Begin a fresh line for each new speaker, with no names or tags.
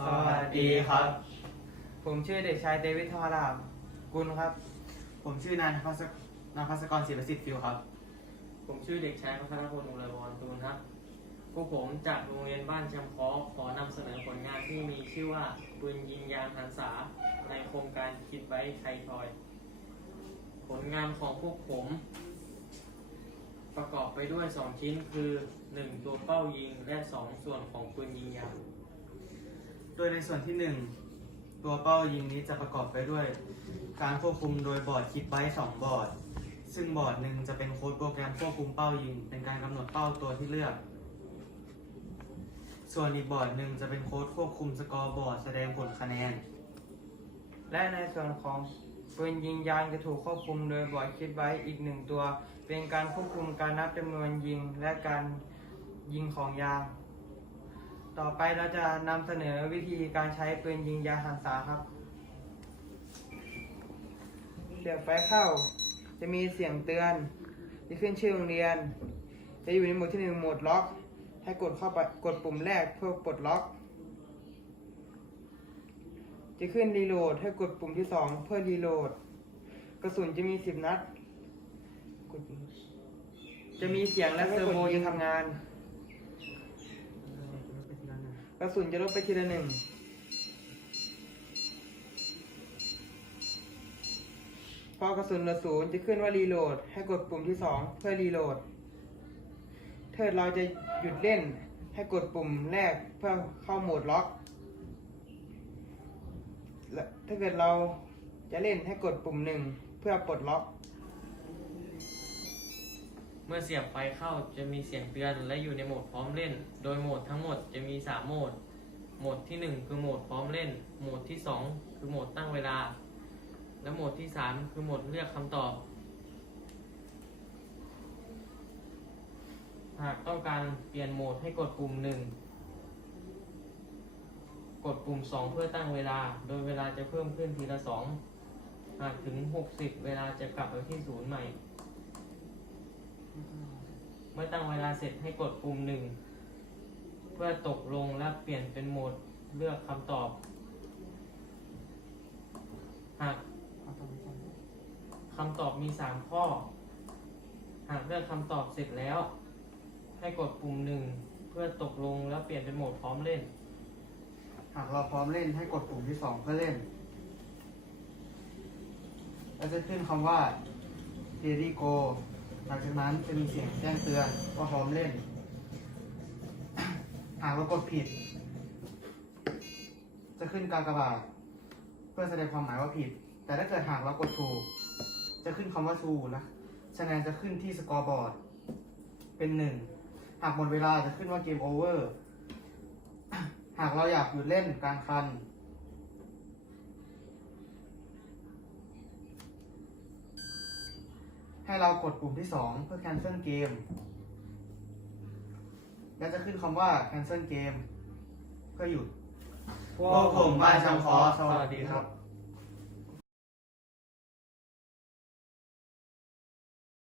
สวัสดีครับ
ผมชื่อเด็กชายเดวิดทวารามกุลครับ
ผมชื่อนายนภัสนภัสกรศิลปสิทธิ์ฟิวครับ
ผมชื่อเด็กชายพัฒนพลอุไรวรตูนครับพวกผมจากโรงเรียนบ้านจำเพาะขอนำเสนอผลงานที่มีชื่อว่าปืนยิงยางหันษาในโครงการคิดไว้ไทยทอย ผลงานของพวกผม ประกอบไปด้วย 2 ชิ้นคือ 1 ตัวเป้ายิงและ 2 ส่วนของปืนยิงยาง
โดยในส่วนที่หนึ่งตัวเป้ายิงนี้จะประกอบไปด้วย การควบคุมโดยบอร์ดคิดไว้สองบอร์ด ซึ่งบอร์ดหนึ่งจะเป็นโค้ดโปรแกรมควบคุมเป้ายิง เป็นการกำหนดเป้าตัวที่เลือก ส่วนอีกบอร์ดหนึ่งจะเป็นโค้ดควบคุมสกอร์บอร์ดแสดงผลคะแนน
และในส่วนของปืนยิงยางจะถูกควบคุมโดยบอร์ดคิดไว้อีกหนึ่งตัว เป็นการควบคุมการนับจำนวนยิงและการยิงของยาง ต่อไปเราจะนำเสนอวิธีการใช้ปืนยิงยาหันษาครับ เสียบไฟเข้า จะมีเสียงเตือนที่ขึ้นชื่อโรงเรียน จะอยู่ในโหมดที่หนึ่งโหมดล็อก ให้กดเข้าไปกดปุ่มแรกเพื่อปลดล็อก จะขึ้นรีโหลดให้กดปุ่มที่สองเพื่อรีโหลด กระสุนจะมีสิบนัดกดจะมีเสียงและเซอร์โวจะทำงาน กระสุนจะลดไปทีละหนึ่งพอกระสุนเหลือศูนย์จะขึ้นว่ารีโหลด ให้กดปุ่มที่สองเพื่อรีโหลดถ้าเราจะหยุดเล่น ให้กดปุ่มแรกเพื่อเข้าโหมดล็อกและถ้าเกิดเราจะเล่นให้กดปุ่มหนึ่งเพื่อปลดล็อก
เมื่อเสียบไฟเข้าจะมีเสียงเตือนและอยู่ในโหมดพร้อมเล่น โดยโหมดทั้งหมดจะมี 3 โหมด โหมดที่ 1 คือโหมดพร้อมเล่น โหมดที่ 2 คือโหมดตั้งเวลา และโหมดที่ 3 คือโหมดเลือกคำตอบ หากต้องการเปลี่ยนโหมดให้กดปุ่ม 1 กดปุ่ม 2 เพื่อตั้งเวลา โดยเวลาจะเพิ่มขึ้นทีละ 2 หากถึง 60 เวลาจะกลับไปที่ศูนย์ใหม่ เมื่อตั้งเวลาเสร็จให้กดปุ่มหนึ่งเพื่อตกลงและเปลี่ยนเป็นโหมดเลือกคำตอบ หากคำตอบมี 3 ข้อ หากเลือกคำตอบเสร็จแล้ว ให้กดปุ่มหนึ่งเพื่อตกลงและเปลี่ยนเป็นโหมดพร้อมเล่น
หากเราพร้อมเล่นให้กดปุ่มที่สองเพื่อเล่น แล้วจะขึ้นคำว่า ready go หลังจากนั้นจะมีเสียงแจ้งเตือนว่าพร้อมเล่น หากเรากดผิด จะขึ้นกากบาทเพื่อแสดงความหมายว่าผิด แต่ถ้าเกิดหากเรากดถูก จะขึ้นคำว่า true นะคะแนนจะขึ้นที่สกอร์บอร์ด เป็นหนึ่งหากหมดเวลาจะขึ้นว่าเกมโอเวอร์ หากเราอยากหยุดเล่นกลางคัน ให้เรากดปุ่มที่ 2 เพื่อ cancel เกมและจะขึ้นคำว่า cancel เกมเพื่อหยุด พวกผมบ้านชำคอสวัสดีครับ